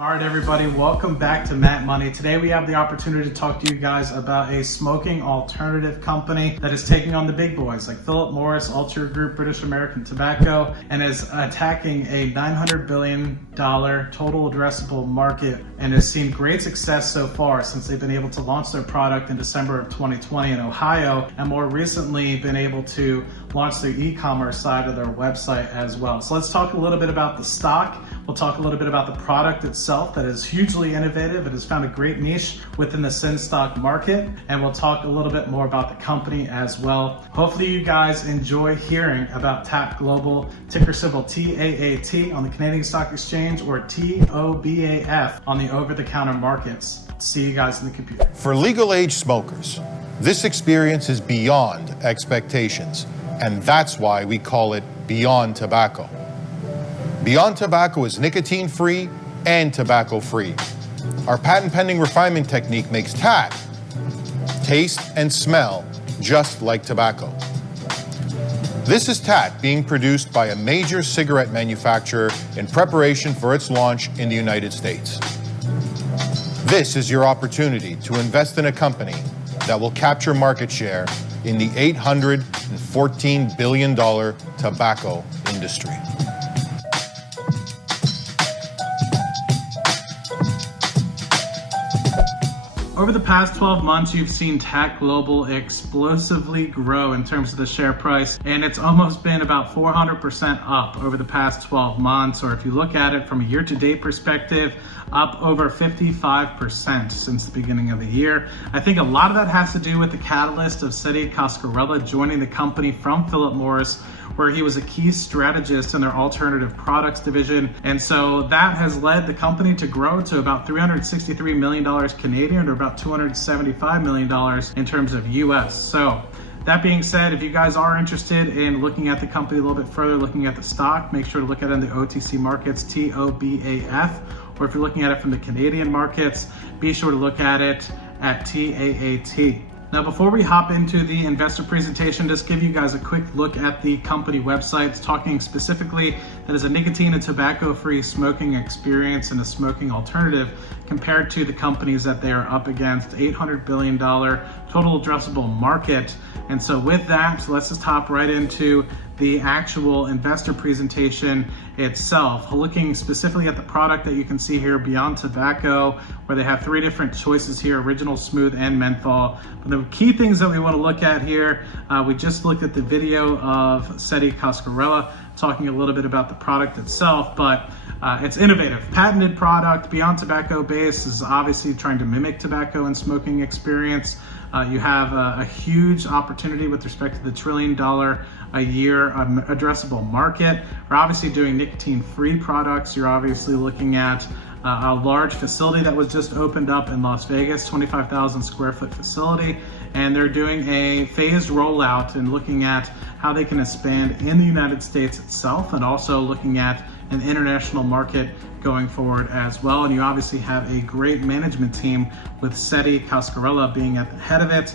All right, everybody, welcome back to Matt Money. Today we have the opportunity to talk to you guys about a smoking alternative company that is taking on the big boys like Philip Morris, Altria Group, British American Tobacco, and is attacking a $900 billion total addressable market and has seen great success so far since they've been able to launch their product in December of 2020 in Ohio, and more recently been able to launch their e-commerce side of their website as well. So let's talk a little bit about the stock. We'll talk a little bit about the product itself that is hugely innovative. It has found a great niche within the sin stock market, and we'll talk a little bit more about the company as well. Hopefully you guys enjoy hearing about TAAT Global, ticker symbol TAAT on the Canadian Stock Exchange, or TOBAF on the over-the-counter markets. See you guys in the computer. For legal age smokers, this experience is beyond expectations, and that's why we call it Beyond Tobacco. Beyond Tobacco is nicotine-free and tobacco-free. Our patent-pending refinement technique makes TAAT taste and smell just like tobacco. This is TAAT being produced by a major cigarette manufacturer in preparation for its launch in the United States. This is your opportunity to invest in a company that will capture market share in the $814 billion tobacco industry. Over the past 12 months, you've seen TAAT Global explosively grow in terms of the share price, and it's almost been about 400% up over the past 12 months, or if you look at it from a year-to-date perspective, up over 55% since the beginning of the year. I think a lot of that has to do with the catalyst of Seti Cascarella joining the company from Philip Morris, where he was a key strategist in their alternative products division. And so that has led the company to grow to about $363 million Canadian, or about $275 million in terms of US. So that being said, if you guys are interested in looking at the company a little bit further, looking at the stock, make sure to look at it in the OTC markets, TOBAF, or if you're looking at it from the Canadian markets, be sure to look at it at TAAT. Now, before we hop into the investor presentation, just give you guys a quick look at the company website. It's talking specifically that is a nicotine and tobacco-free smoking experience and a smoking alternative compared to the companies that they are up against, $800 billion total addressable market. And so with that, let's just hop right into the actual investor presentation itself, looking specifically at the product that you can see here, Beyond Tobacco, where they have three different choices here, original, smooth, and menthol. But the key things that we want to look at here, we just looked at the video of Seti Cascarella talking a little bit about the product itself, but it's innovative, patented product. Beyond Tobacco base is obviously trying to mimic tobacco and smoking experience. You have a huge opportunity with respect to the $1 trillion a year addressable market. We're obviously doing nicotine-free products. You're obviously looking at a large facility that was just opened up in Las Vegas, 25,000 square foot facility, and they're doing a phased rollout and looking at how they can expand in the United States itself, and also looking at an international market going forward as well. And you obviously have a great management team with Seti Cascarella being at the head of it,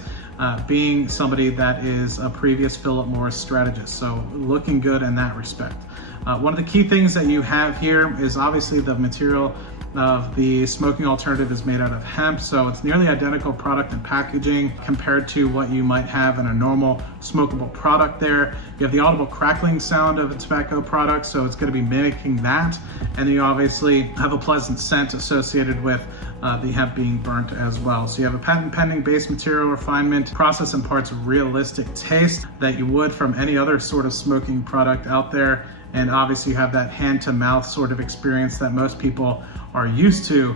being somebody that is a previous Philip Morris strategist. So looking good in that respect. One of the key things that you have here is obviously the material of the smoking alternative is made out of hemp, so it's nearly identical product and packaging compared to what you might have in a normal smokable product there. You have the audible crackling sound of a tobacco product, so it's going to be mimicking that. And then you obviously have a pleasant scent associated with the hemp being burnt as well. So you have a patent pending base material refinement, process imparts a realistic taste that you would from any other sort of smoking product out there. And obviously you have that hand to mouth sort of experience that most people are used to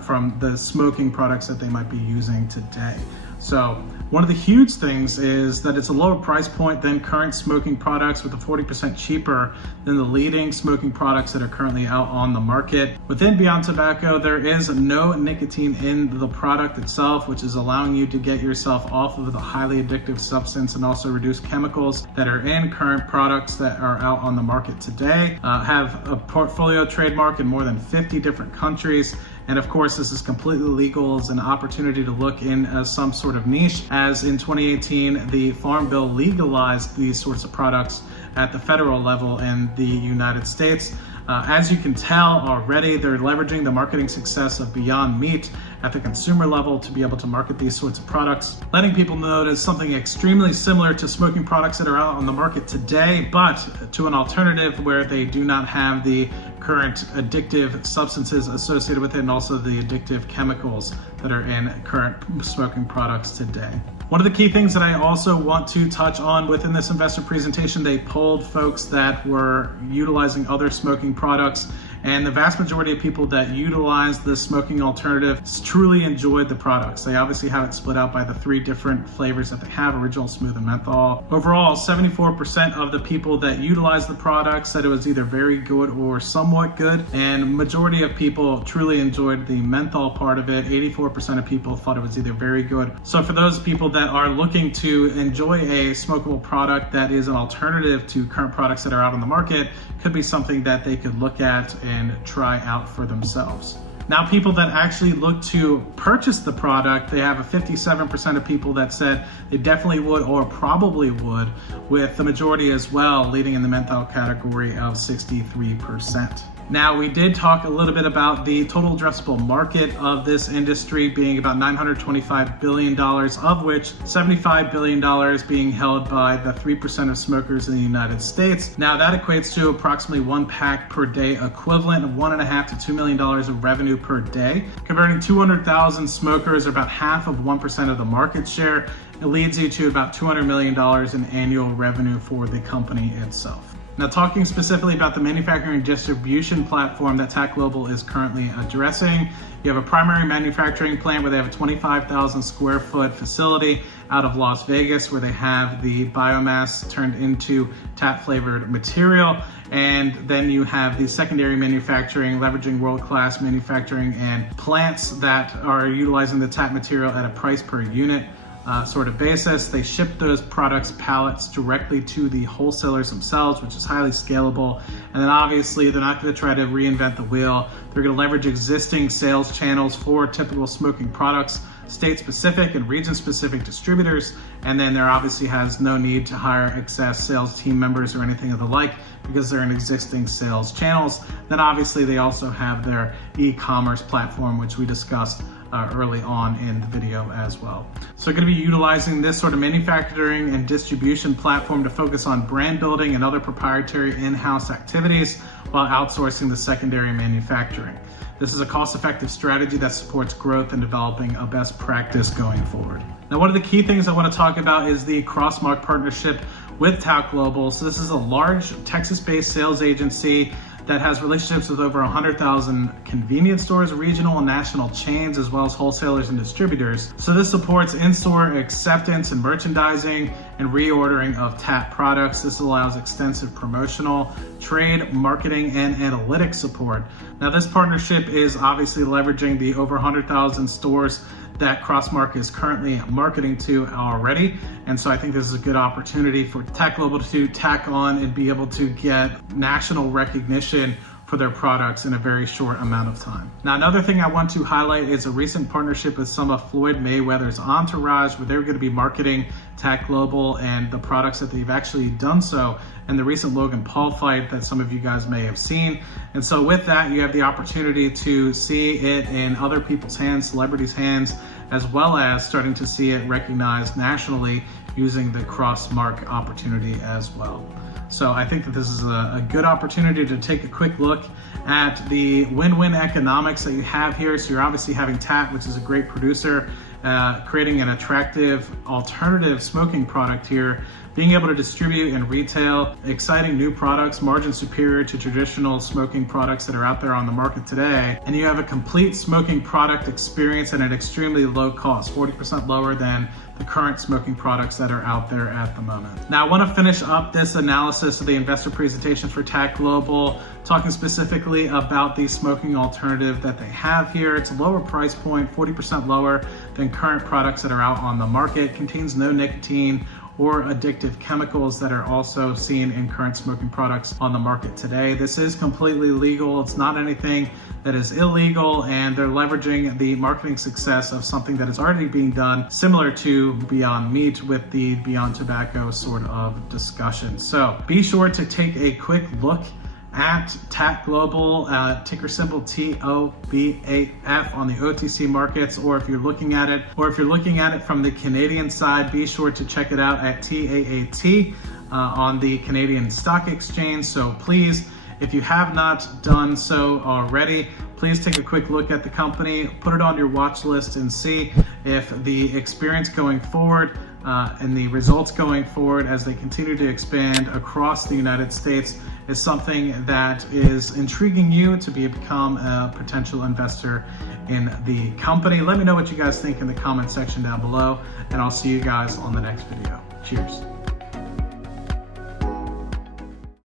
from the smoking products that they might be using today. So one of the huge things is that it's a lower price point than current smoking products, with a 40% cheaper than the leading smoking products that are currently out on the market. Within Beyond Tobacco, there is no nicotine in the product itself, which is allowing you to get yourself off of the highly addictive substance and also reduce chemicals that are in current products that are out on the market today. Have a portfolio trademark in more than 50 different countries. And of course, this is completely legal as an opportunity to look in some sort of niche, as in 2018, the Farm Bill legalized these sorts of products at the federal level in the United States. As you can tell already, they're leveraging the marketing success of Beyond Meat at the consumer level to be able to market these sorts of products, letting people know it is something extremely similar to smoking products that are out on the market today, but to an alternative where they do not have the current addictive substances associated with it and also the addictive chemicals that are in current smoking products today. One of the key things that I also want to touch on within this investor presentation, they polled folks that were utilizing other smoking products, and the vast majority of people that utilize the smoking alternative truly enjoyed the products. They obviously have it split out by the 3 different flavors that they have: original, smooth, and menthol. Overall, 74% of the people that utilized the product said it was either very good or somewhat good, and majority of people truly enjoyed the menthol part of it. 84% of people thought it was either very good. So for those people that are looking to enjoy a smokable product that is an alternative to current products that are out on the market, could be something that they could look at and try out for themselves. Now, people that actually look to purchase the product, they have a 57% of people that said they definitely would or probably would, with the majority as well leading in the menthol category of 63%. Now, we did talk a little bit about the total addressable market of this industry being about $925 billion, of which $75 billion being held by the 3% of smokers in the United States. Now, that equates to approximately 1 pack per day equivalent of $1.5 to $2 million of revenue per day. Converting 200,000 smokers, or about half of 1% of the market share, it leads you to about $200 million in annual revenue for the company itself. Now, talking specifically about the manufacturing and distribution platform that TAAT Global is currently addressing, you have a primary manufacturing plant where they have a 25,000 square foot facility out of Las Vegas where they have the biomass turned into TAAT flavored material. And then you have the secondary manufacturing, leveraging world-class manufacturing and plants that are utilizing the TAAT material at a price per unit sort of basis. They ship those products pallets directly to the wholesalers themselves, which is highly scalable. And then obviously they're not going to try to reinvent the wheel. They're going to leverage existing sales channels for typical smoking products, state-specific and region-specific distributors. And then there obviously has no need to hire excess sales team members or anything of the like, because they're in existing sales channels. Then obviously they also have their e-commerce platform, which we discussed early on in the video as well. So we're going to be utilizing this sort of manufacturing and distribution platform to focus on brand building and other proprietary in-house activities while outsourcing the secondary manufacturing. This is a cost-effective strategy that supports growth and developing a best practice going forward. Now, one of the key things I want to talk about is the Crossmark partnership with TAAT Global. So this is a large Texas-based sales agency that has relationships with over 100,000 convenience stores, regional and national chains, as well as wholesalers and distributors. So this supports in-store acceptance and merchandising and reordering of TAAT products. This allows extensive promotional, trade, marketing, and analytics support. Now, this partnership is obviously leveraging the over 100,000 stores that Crossmark is currently marketing to already. And so I think this is a good opportunity for TAAT Global to tack on and be able to get national recognition for their products in a very short amount of time. Now, another thing I want to highlight is a recent partnership with some of Floyd Mayweather's entourage, where they're going to be marketing TAAT Global and the products that they've actually done so in the recent Logan Paul fight that some of you guys may have seen. And so with that, you have the opportunity to see it in other people's hands, celebrities' hands, as well as starting to see it recognized nationally using the Crossmark opportunity as well. So I think that this is a good opportunity to take a quick look at the win-win economics that you have here. So you're obviously having TAAT, which is a great producer, creating an attractive alternative smoking product here, being able to distribute and retail exciting new products, margin superior to traditional smoking products that are out there on the market today. And you have a complete smoking product experience at an extremely low cost, 40% lower than the current smoking products that are out there at the moment. Now, I want to finish up this analysis of the investor presentation for TAAT Global, talking specifically about the smoking alternative that they have here. It's a lower price point, 40% lower than current products that are out on the market, contains no nicotine or addictive chemicals that are also seen in current smoking products on the market today. This is completely legal. It's not anything that is illegal, and they're leveraging the marketing success of something that is already being done, similar to Beyond Meat with the Beyond Tobacco sort of discussion. So be sure to take a quick look at TAAT Global, ticker symbol TOBAF on the OTC markets, or if you're looking at it from the Canadian side, be sure to check it out at TAAT on the Canadian Stock Exchange. So please, if you have not done so already, please take a quick look at the company, put it on your watch list, and see if the experience going forward and the results going forward as they continue to expand across the United States is something that is intriguing you to become a potential investor in the company. Let me know what you guys think in the comment section down below, and I'll see you guys on the next video. Cheers.